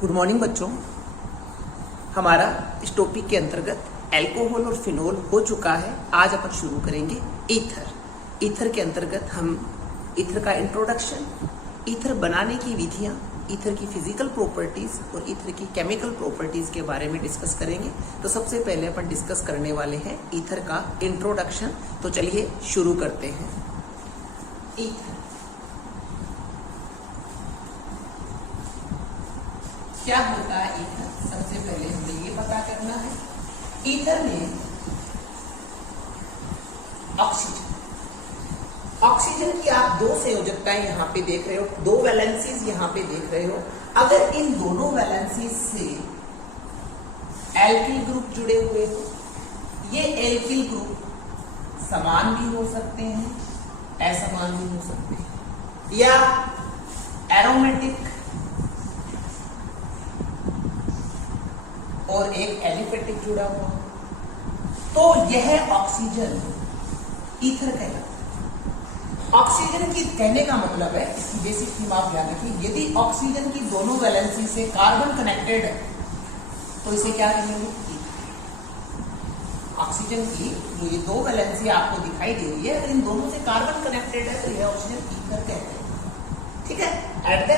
Good morning बच्चों। हमारा इस टॉपिक के अंतर्गत एल्कोहल और फिनोल हो चुका है। आज अपन शुरू करेंगे ईथर। ईथर के अंतर्गत हम ईथर का इंट्रोडक्शन, ईथर बनाने की विधियां, ईथर की फिजिकल प्रॉपर्टीज और ईथर की केमिकल प्रॉपर्टीज के बारे में डिस्कस करेंगे। तो सबसे पहले अपन डिस्कस करने वाले हैं ईथर का इंट्रोडक्शन। तो चलिए शुरू करते हैं। ईथर क्या होता है? ईथर सबसे पहले हमें ये पता करना है। ईथर में ऑक्सीजन की आप दो संयोजकताएं यहाँ पे देख रहे हो, दो वैलेंसीज यहाँ पे देख रहे हो। अगर इन दोनों वैलेंसीज से एल्किल ग्रुप जुड़े हुए हो, ये एल्किल ग्रुप समान भी हो सकते हैं, असमान भी हो सकते हैं, या एरोमेटिक और एक एलिफेटिक जुड़ा हुआ, तो यह ऑक्सीजन ईथर कहलाता है। ऑक्सीजन की कहने का मतलब है, इसकी बेसिक थीम आप ध्यान रखिए, यदि ऑक्सीजन की दोनों वैलेंसी से कार्बन कनेक्टेड है तो इसे क्या कहेंगे? ऑक्सीजन की जो ये दो वैलेंसी आपको दिखाई दे रही है, अगर इन दोनों से कार्बन कनेक्टेड है तो यह ऑक्सीजन ईथर कहते हैं। ठीक है, एट द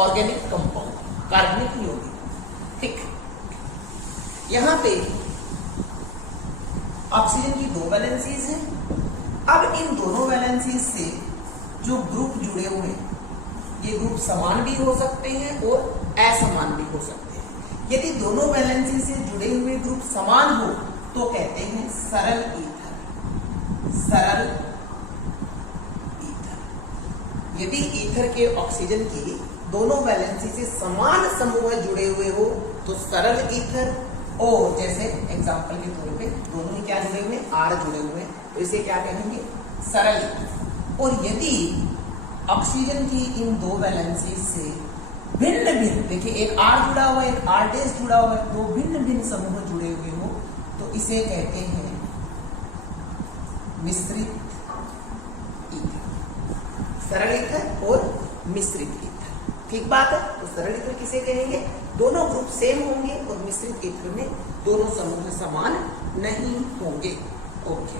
ऑर्गेनिक कंपाउंड, कार्बनिक यौगिक। ठीक, यहां पे ऑक्सीजन की दो वैलेंसीज हैं। अब इन दोनों वैलेंसीज से जो ग्रुप जुड़े हुए हैं, ये ग्रुप समान भी हो सकते हैं और असमान भी हो सकते हैं। यदि दोनों वैलेंसी से जुड़े हुए ग्रुप समान हो तो कहते हैं सरल ईथर। सरल ईथर। यदि ईथर के ऑक्सीजन की दोनों वैलेंसी से समान समूह जुड़े हुए हो तो सरल ईथर, और जैसे एग्जांपल के तौर पे दोनों ही क्या जुड़े हुए, आर जुड़े हुए हैं, तो इसे क्या कहेंगे? सरल ईथर। और यदि ऑक्सीजन की इन दो वैलेंसी से भिन्न भिन्न, देखिए एक आर जुड़ा हुआ है, एक आर डैश जुड़ा हुआ है, दो भिन्न भिन्न समूह जुड़े हुए हो तो इसे कहते हैं मिश्रित ईथर। सरल ईथर और मिश्रित ईथर। ठीक बात है। तो सरल ईथर किसे कहेंगे? दोनों ग्रुप सेम होंगे, और मिश्रित ईथर में दोनों समूह समान नहीं होंगे। ओके,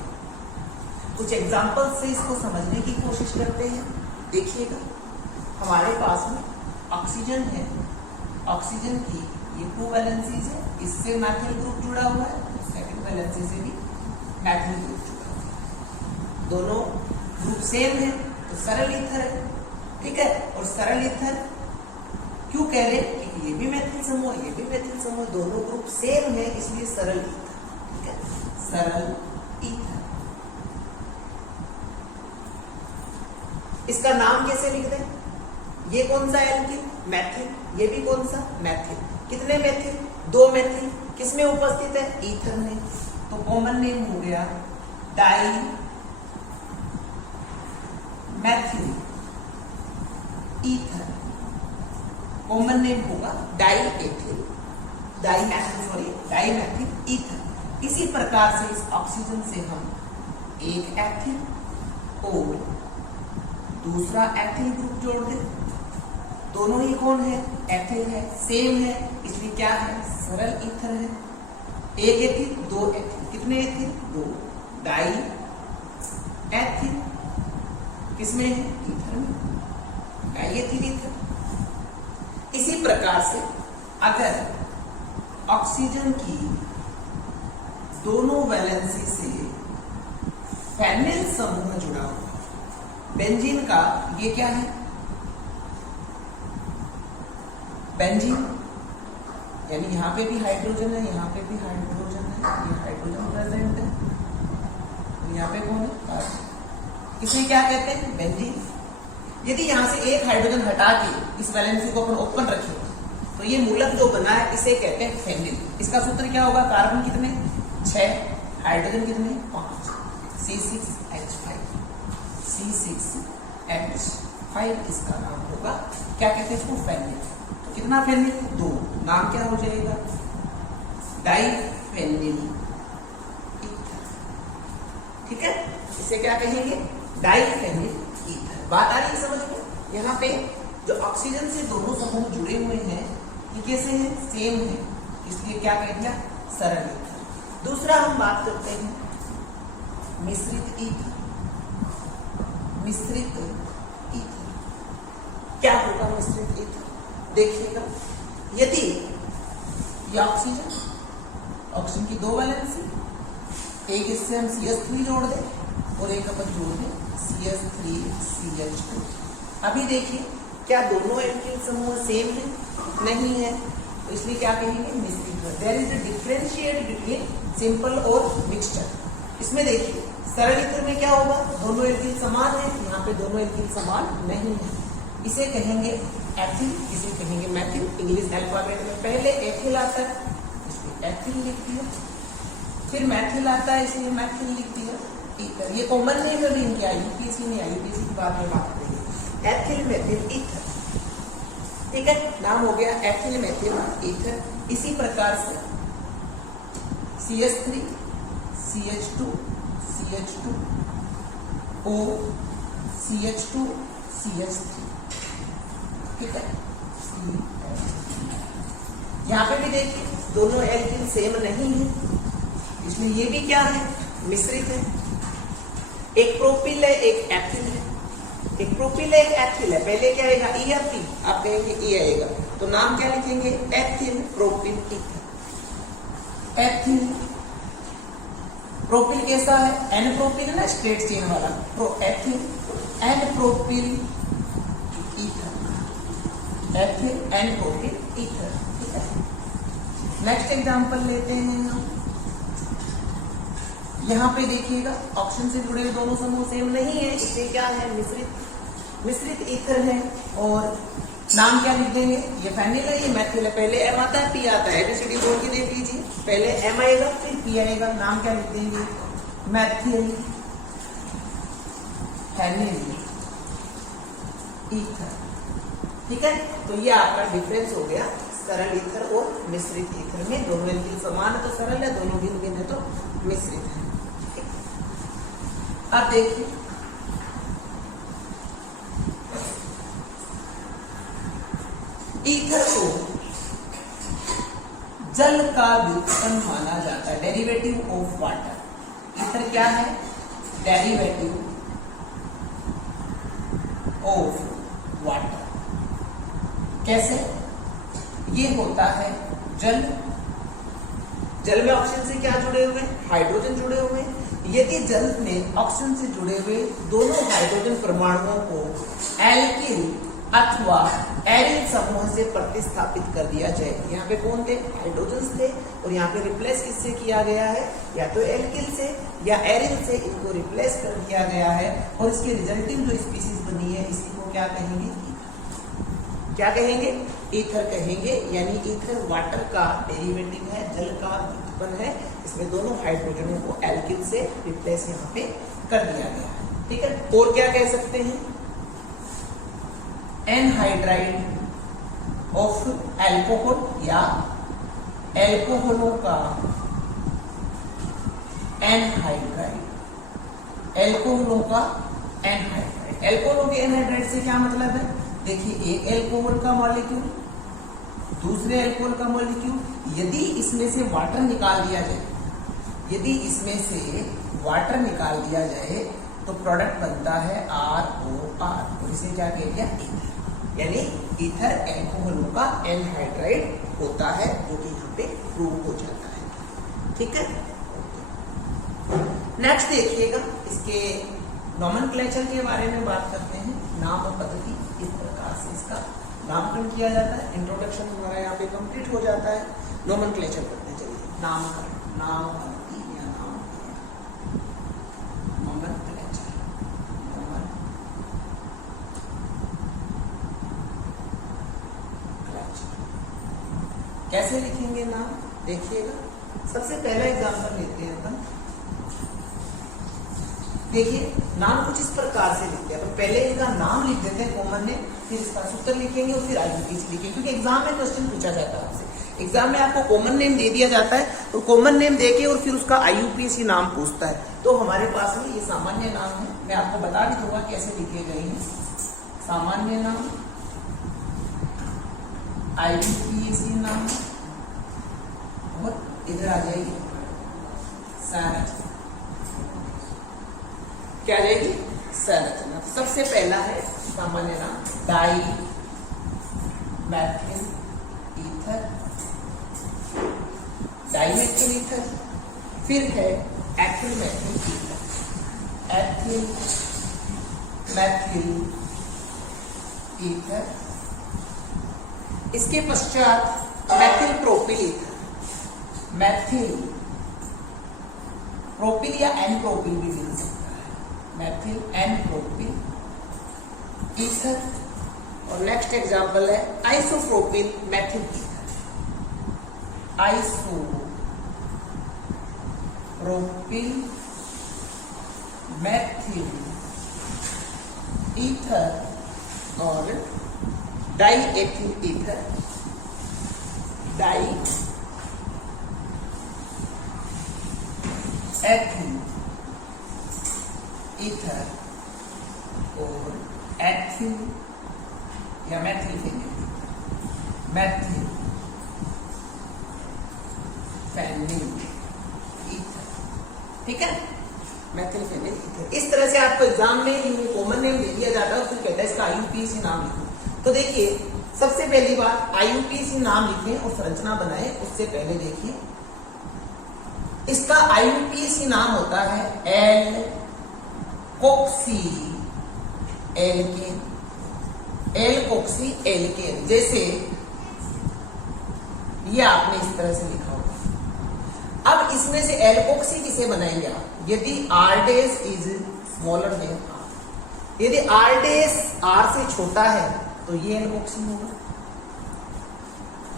कुछ एग्जांपल से इसको समझने की कोशिश करते हैं। देखिएगा, हमारे पास में ऑक्सीजन है, ऑक्सीजन की ये टू वैलेंसीज है, इससे मैथिल ग्रुप जुड़ा हुआ है, सेकंड वैलेंसी से भी मैथिल ग्रुप जुड़ा हुआ है, दोनों ग्रुप सेम है तो सरल ईथर है। ठीक है, और सरल ईथर क्यों कह रहे हैं? क्योंकि ये भी मैथिल समूह, ये भी मैथिल समूह, दोनों ग्रुप सेम है, इसलिए सरल ईथर। ठीक है, सरल ईथर। इसका नाम कैसे लिख दें? ये कौन सा एल्किल? मैथिल। ये भी कौन सा? मैथिल। कितने मैथिल? दो मैथिल। किसमें उपस्थित है? ईथर में। तो कॉमन नेम हो गया die Maithil ether. Common name होगा डाईएथिल, डाईमेथिल ईथर। इसी प्रकार से इस ऑक्सीजन से हम एक एथिल और दूसरा एथिल ग्रुप जोड़ दें। दोनों ही कौन है? एथिल है, सेम है, इसलिए क्या है? सरल ईथर है। एक एथिल, दो एथिल। कितने एथिल? दो। डाई एथिल किसमें है? ईथर में, डाईएथिल ईथर। इसी प्रकार से अगर ऑक्सीजन की दोनों वैलेंसी से फेनिल समूह जुड़ा हुआ, बेंजीन का ये क्या है? बेंजीन, यानी यहां पे भी हाइड्रोजन है, यहां पे भी हाइड्रोजन है, ये हाइड्रोजन प्रेजेंट है, और यहां पे कौन है? इसे क्या कहते हैं? बेंजीन। यदि यहां से एक हाइड्रोजन हटा के इस वैलेंसी को अपन ओपन रखें तो ये मूलक जो बना है इसे कहते हैं फेनिल। इसका सूत्र क्या होगा? कार्बन कितने? 6, हाइड्रोजन कितने? 5, C6H5, C6H5 इसका नाम होगा। क्या कहते हैं इसको? फेनिल। तो कितना फेनिल? 2। नाम क्या हो जाएगा? Diphenyl ether. ठीक है, इसे क्या कहेंगे? Diphenyl ether. बात आ रही है समझ में? यहाँ पे जो ऑक्सीजन से दोनों समूह जुड़े हुए हैं ये कैसे है, सेम है, इसलिए क्या कह दिया, सरल ईथर। दूसरा हम बात करते हैं मिश्रित ईथर। मिश्रित ईथर क्या होगा, मिश्रित ईथर देखिएगा, यदि ये ऑक्सीजन की 2 वैलेंसी, एक इससे हम CH3 जोड़ दें और एक अपन जोड़ दें CH3CH2। अभी देखिए क्या दोनों एल्किल समूह सेम है, नहीं है, तो इसलिए क्या कहेंगे, मिश्रित। There is a differentiate between simple और मिक्सचर। इसमें देखिए सरल ईथर में क्या होगा, दोनों एल्किल समान है, यहाँ पे दोनों एल्किल समान नहीं है, इसे कहेंगे एथिल, इसे कहेंगे मैथिल। इंग्लिश अल्फाबेट में पहले एथिल आता है, इसलिए एथिल लिख दिया, फिर मैथिल आता है, इसलिए मैथिल लिख दिया। ईथर ये कॉमन नेम है इनके, आईयूपीएसी में, आईयूपीएसी की बात में बात करेंगे। एथिल मैथिल ईथर, ठीक है, नाम हो गया एथिल मैथिल ईथर। इसी प्रकार से CH3 CH2 CH2 O CH2 CH3, ठीक है। यहाँ पे भी देखिए दोनों एल्किल सेम नहीं है, इसमें ये भी क्या है, मिश्रित है। एक प्रोपिल है, एक एथिल है, एक प्रोपिल है, एक एथिल है। पहले क्या आएगा, ई या पी, आप कहेंगे ई आएगा, तो नाम क्या लिखेंगे, ethyl propyl ether. Ethyl propyl कैसा है, एन प्रोपिल है ना, स्ट्रेट चेन वाला, ethyl n propyl ether, ethyl n propyl ether, ठीक है। नेक्स्ट एग्जांपल लेते हैं हम, यहाँ पे देखिएगा ऑक्सीजन से जुड़े दोनों समूह सेम नहीं है, इसलिए क्या है, मिश्रित ईथर है। और नाम क्या लिख देंगे, ये फेनिल है, ये मैथिल है। पहले एम आता है, पी आता है, एबीसीडी बोल के देख लीजिए, पहले एम आएगा फिर पी आएगा। नाम क्या लिख देंगे, मैथिल फेनिल ईथर, ठीक है। तो ये आपका डिफरेंस हो गया सरल ईथर और मिश्रित ईथर में। दोनों एल्किल समान है तो सरल है, दोनों भिन्न भिन्न है तो मिश्रित है। अब देखिए ईथर को जल का व्युत्पन्न माना जाता है, डेरिवेटिव ऑफ वाटर। ईथर क्या है, डेरिवेटिव ऑफ वाटर। कैसे, ये होता है जल में ऑक्सीजन से क्या जुड़े हुए, हाइड्रोजन जुड़े हुए। यदि जल में ऑक्सीजन से जुड़े हुए दोनों हाइड्रोजन परमाणुओं को एल्किल अथवा एरिल समूह से प्रतिस्थापित कर दिया जाए। यहाँ पे कौन थे, हाइड्रोजन थे, और यहाँ पे रिप्लेस किससे किया गया है, या तो एल्किल से या एरिल से इनको रिप्लेस कर दिया गया है, और इसके रिजल्टिंग जो स्पीसीज बनी है इसी को क्या कहेंगे, क्या कहेंगे, ईथर कहेंगे। यानी ईथर वाटर का डेरिवेटिव है, जल का व्युत्पन्न है। इसमें दोनों हाइड्रोजनों को एल्किल से रिप्लेस यहाँ पे कर दिया गया है, ठीक है। और क्या कह सकते हैं, एनहाइड्राइड ऑफ एल्कोहल या एल्कोहलों का एनहाइड्राइड, एल्कोहलों का एनहाइड्राइड। एल्कोहलों के एनहाइड्राइड से क्या मतलब है, देखिए एक एल्कोहल का मॉलिक्यूल दूसरे अल्कोहल का मॉलिक्यूल, यदि इसमें से वाटर निकाल दिया जाए, यदि इसमें से वाटर निकाल दिया जाए तो प्रोडक्ट बनता है ROR, और इसे क्या कह दिया, ईथर। यानी ईथर एल्कोहलों का एनहाइड्राइड होता है, जो कि यहाँ पे प्रूव हो जाता है, ठीक है। नेक्स्ट देखिएगा, इसके नॉमेनक्लेचर के बारे में बात करते हैं। नाम और पद्धति इस प्रकार से इसका नामकरण किया जाता है। इंट्रोडक्शन हमारा यहाँ पे कंप्लीट हो जाता है। नॉमेनक्लेचर करते चलिए, नामकरण, नाम पद्धति या नामकरण, नॉमेनक्लेचर, कैसे लिखेंगे नाम, देखिएगा। सबसे पहला एग्जांपल लेते हैं अपन। देखिए नाम कुछ इस प्रकार से लिखते हैं अपन, पहले इनका नाम लिख देते हैं कॉमन नेम, फिर इसका सूत्र लिखेंगे और फिर आईयूपीएसी लिखेंगे, क्योंकि एग्जाम में क्वेश्चन पूछा जाता है आपसे। एग्जाम में आपको कॉमन नेम दे दिया जाता है और कॉमन नेम देके और फिर उसका आईयूपीएसी नाम पूछता है। तो हमारे पास में ये सामान्य नाम है, मैं आपको बता भी दूंगा कैसे लिखे गए हैं। सामान्य नाम, आईयूपीएसी नाम और इधर आ जाएगी संरचना। क्या आ जाएगी? संरचना। सबसे पहला है सामान्य नाम di Maithil ether, dimethyl ether. फिर है ethyl methyl ether, ethyl methyl ether. इसके पश्चात methyl propyl ether, methyl propyl या एन प्रोपिल भी मिल सकता है, मैथिल एन प्रोपिल ईथर। और नेक्स्ट एग्जांपल है isopropyl methyl ether, isopropyl methyl ether. और di ethyl ether, di ethyl ether और एथिल या methyl phenyl, methyl phenyl ether. ठीक है, मैथिल फेनिल ईथर। इस तरह से आपको एग्जाम में कॉमन नेम दे दिया जाता है, फिर कहता है इसका आईयूपीएसी नाम लिखो। तो देखिए सबसे पहली बात आईयूपीएसी नाम लिखें और संरचना बनाए, उससे पहले देखिए इसका आईयूपीएसी नाम होता है alkoxy alkane, alkoxy alkane. जैसे ये आपने इस तरह से लिखा होगा। अब इसमें से एल कोक्सी किसे बनाएंगे आप? यदि R dash is smaller than R, यदि आर डेस आर से छोटा है तो ये एल कोक्सी होगा,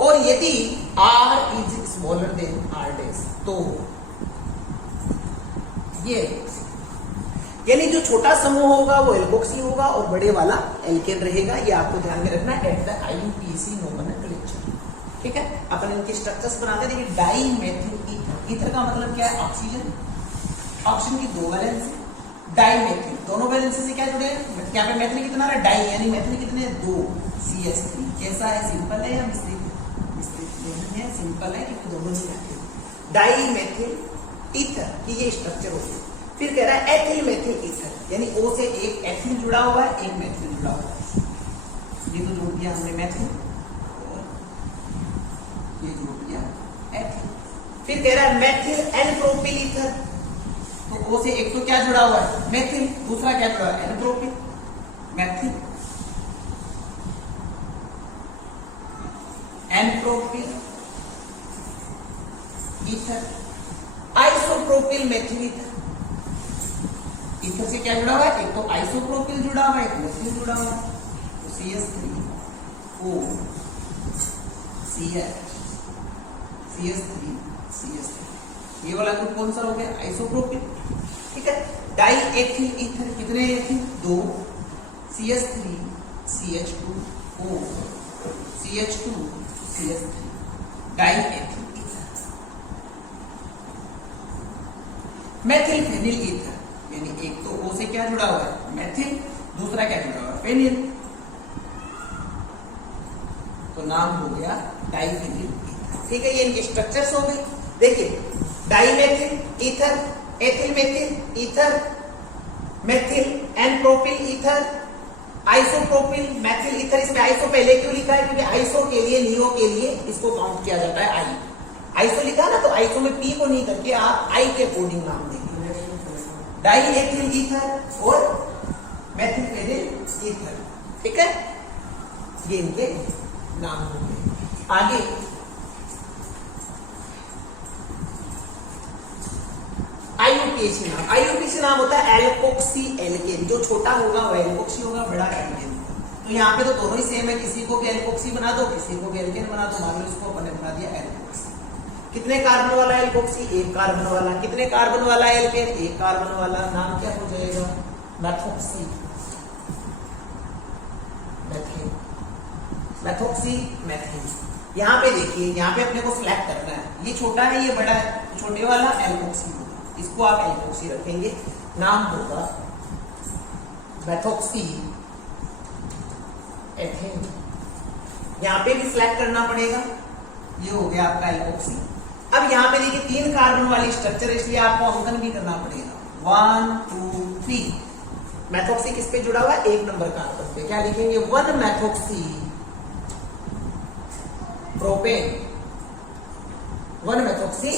और यदि R is smaller than R डेस तो ये यानी जो छोटा समूह होगा वो एल्कोक्सी होगा और बड़े वाला एल्केन रहेगा। ये आपको ध्यान में रखना है एट द आईयूपीएसी नोमेनक्लेचर। ठीक है, अपन इनके स्ट्रक्चर्स बनाते हैं। देखिए डाई मेथिल ईथर, ईथर का मतलब क्या है? ऑक्सीजन, ऑक्सीजन की दो वैलेंस है। डाई मेथिल, दोनों वैलेंस से क्या जुड़े हैं? यहाँ पे मेथिल कितना है? डाई, यानी मेथिल कितने? 2 CH3। कैसा है? सिंपल है या मिश्रित? मिश्रित नहीं है, सिंपल है क्योंकि दोनों ही मेथिल। डाई मेथिल ईथर की ये स्ट्रक्चर होती है। फिर कह रहा है एथिल मेथिल ईथर, यानी O से एक एथिल जुड़ा हुआ है, एक मेथिल जुड़ा हुआ है। ये तो जोड़ दिया हमने मेथिल और ये जोड़ दिया एथिल। फिर कह रहा है मेथिल एन प्रोपिल ईथर, तो O से एक तो क्या जुड़ा हुआ है? मेथिल, दूसरा क्या जुड़ा है? N propyl methyl n propyl ether. Isopropyl methyl ether, ether से क्या जुड़ा हुआ है? एक तो आइसोप्रोपिल जुड़ा हुआ है, एक मेथिल जुड़ा हुआ है, तो CH3O CH3 CH3। ये वाला ग्रुप कौन सा हो गया? आइसोप्रोपिल। ठीक है, डाई एथिल ईथर, कितने ethyl? 2 CH3 CH2O CH2 CH3, die ethyl ether. Methyl phenyl ether, यानी एक तो O से क्या जुड़ा हुआ है? मेथिल, दूसरा क्या जुड़ा हुआ है? फेनिल, तो नाम हो गया डाइफेनिल ईथर। ठीक है, ये इनके स्ट्रक्चर्स हो गए। देखिए dimethyl ether, ethyl methyl ether, methyl n propyl ether, isopropyl methyl ether. इसमें आइसो पहले क्यों लिखा है? क्योंकि आइसो के लिए, लियो के लिए इसको काउंट किया जाता है आई। आइसो लिखा ना, तो आइसो में पी को नहीं करके आप आई के अकॉर्डिंग नाम देंगे। डाई एथिल ईथर और मेथिल फेनिल ईथर। ठीक है, ये इनके नाम हो गए। आगे आईयूपीएसी नाम, आईयूपीएसी नाम होता है एल्कोक्सी एल्केन। जो छोटा होगा वो एल्कोक्सी होगा, बड़ा एल्केन। तो यहाँ पे तो दोनों ही सेम है, किसी को भी एल्कोक्सी बना दो, किसी को भी एल्केन बना दो। मान लो इसको अपन ने बना दिया एल्कोक्सी। कितने कार्बन वाला एल्कोक्सी? 1 कार्बन वाला। कितने कार्बन वाला एल्केन? 1 कार्बन वाला। नाम क्या हो जाएगा? Methoxy methyl, methoxy methyl. यहाँ पे देखिए, यहाँ पे अपने को सिलेक्ट करना है, ये छोटा है ये बड़ा है, तो छोटे वाला एल्कोक्सी होगा, इसको आप एल्कोक्सी रखेंगे। नाम होगा मेथोक्सी एथेन। यहाँ पे भी सिलेक्ट करना पड़ेगा, ये हो गया आपका एल्कोक्सी। अब यहाँ पे देखिए 3 कार्बन वाली स्ट्रक्चर, इसलिए आपको अंकन भी करना पड़ेगा 1 2 3। मेथोक्सी किस पे जुड़ा हुआ है? 1 नंबर कार्बन पे। क्या लिखेंगे? 1 मेथोक्सी प्रोपेन, 1 मेथोक्सी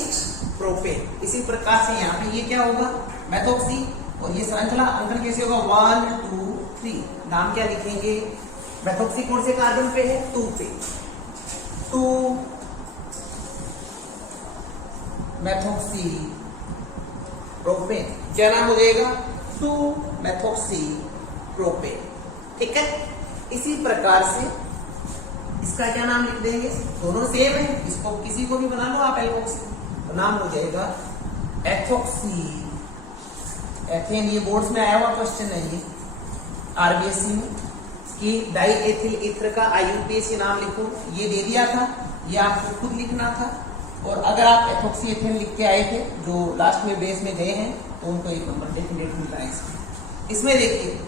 प्रोपेन। इसी प्रकार से यहाँ पे ये क्या होगा? मेथोक्सी, और ये श्रृंखला अंकन कैसे होगा? 1 2 3। नाम क्या लिखेंगे? मेथोक्सी कौन से कार्बन पे है? 2 पे। 2 मेथोक्सी प्रोपेन। क्या नाम हो जाएगा? 2 मेथोक्सी प्रोपेन। ठीक है। इसी प्रकार से इसका क्या नाम लिख देंगे? दोनों सेम है, इसको किसी को भी बना लो आप एल्कोक्सी, तो नाम हो जाएगा एथोक्सी एथेन। ये बोर्ड्स में आया हुआ क्वेश्चन है ये आरबीएससी में कि डाई एथिल ईथर का आईयूपीएसी नाम लिखो, ये दे दिया था, ये आपको खुद लिखना था। और अगर आप एथोक्सी एथेन लिख के आए थे, जो लास्ट में बेस में गए हैं, तो उनको 1 नंबर डेफिनेट मिल रहा है इसमें। इसमें देखिए,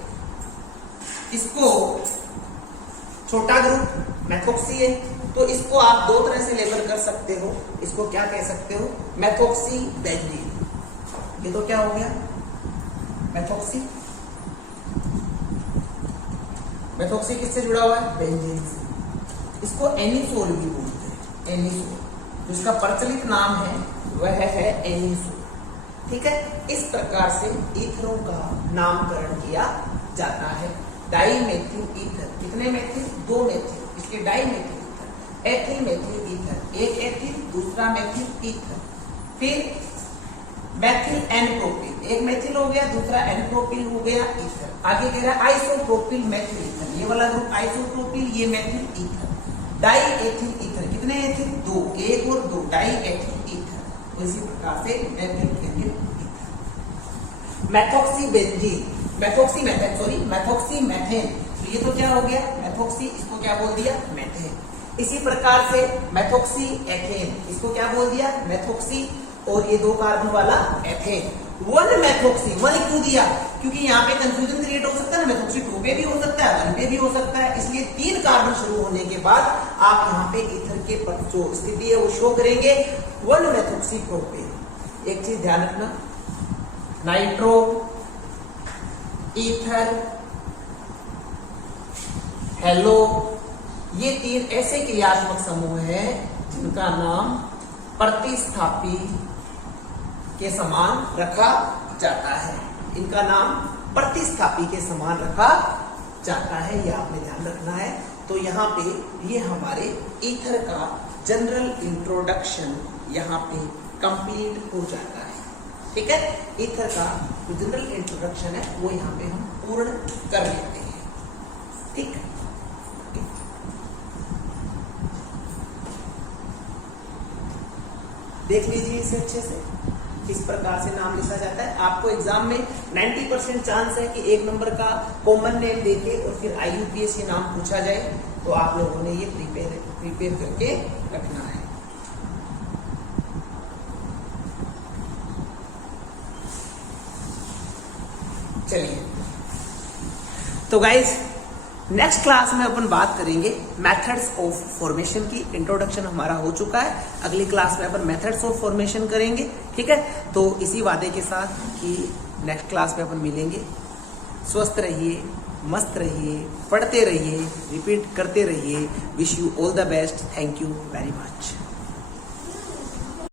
इसको छोटा ग्रुप मेथोक्सी है, तो इसको आप 2 तरह से लेबल कर सकते हो। इसको क्या कह सकते हो? Methoxy benzene. ये तो क्या हो गया? मेथोक्सी। मेथोक्सी किससे जुड़ा हुआ है? बेंजीन से। इसको एनिसोल भी बोलते हैं, एनिसोल। तो इसका प्रचलित नाम है वह है एनिसोल। ठीक है। इस प्रकार से ईथरों का नामकरण किया जाता है। डाई मेथिल ईथर, कितने मेथिल? 2 मेथिल, इसलिए dimethyl ether. Ethyl methyl ether, एक एथिल, दूसरा मेथिल ईथर। फिर मेथिल एन प्रोपिल, एक मेथिल हो गया, दूसरा एन प्रोपिल हो गया, ईथर। आगे कह रहा है आइसोप्रोपिल मेथिल ईथर, ये वाला ग्रुप आइसोप्रोपिल, ये methyl ether. Di ethyl ether, कितने एथिल? 2, 1 और 2, डाई एथिल ईथर। तो इसी प्रकार से methyl ethyl ether. Methoxy benzene, methoxy methane, sorry methoxy methane. तो ये तो क्या हो गया? मेथोक्सी, इसको क्या बोल दिया? मेथेन। इसी प्रकार से मेथोक्सी एथेन, इसको क्या बोल दिया? मेथोक्सी। और ये 2 कार्बन वाला एथेन। 1 मेथोक्सी, 1 क्यों दिया? क्योंकि यहाँ पे कंफ्यूजन क्रिएट हो सकता है ना, मेथोक्सी 2 पे भी हो सकता है, 1 पे भी हो सकता है, इसलिए 3 कार्बन शुरू होने के बाद आप यहाँ पे ईथर के जो स्थिति है वो शो करेंगे 1 मेथोक्सी प्रोपेन। एक चीज ध्यान रखना, नाइट्रो, ईथर, हेलो, ये 3 ऐसे क्रियात्मक समूह हैं जिनका नाम प्रतिस्थापी के समान रखा जाता है। इनका नाम प्रतिस्थापी के समान रखा जाता है, ये आपने ध्यान रखना है। तो यहाँ पे ये हमारे ईथर का जनरल इंट्रोडक्शन यहाँ पे कंप्लीट हो जाता है। ठीक है। ईथर का जो जनरल इंट्रोडक्शन है वो यहाँ पे हम पूर्ण कर लेते हैं। ठीक है। देख लीजिए इसे अच्छे से, किस प्रकार से नाम लिखा जाता है। आपको एग्जाम में 90% चांस है कि 1 नंबर का कॉमन नेम देके और फिर आईयूपीएसी नाम पूछा जाए, तो आप लोगों ने ये प्रिपेयर करके रखना है। चलिए, तो गाइज नेक्स्ट क्लास में अपन बात करेंगे मेथड्स ऑफ फॉर्मेशन की। इंट्रोडक्शन हमारा हो चुका है, अगली क्लास में अपन मेथड्स ऑफ फॉर्मेशन करेंगे। ठीक है। तो इसी वादे के साथ कि नेक्स्ट क्लास में अपन मिलेंगे। स्वस्थ रहिए, मस्त रहिए, पढ़ते रहिए, रिपीट करते रहिए। Wish you all the best. Thank you very much.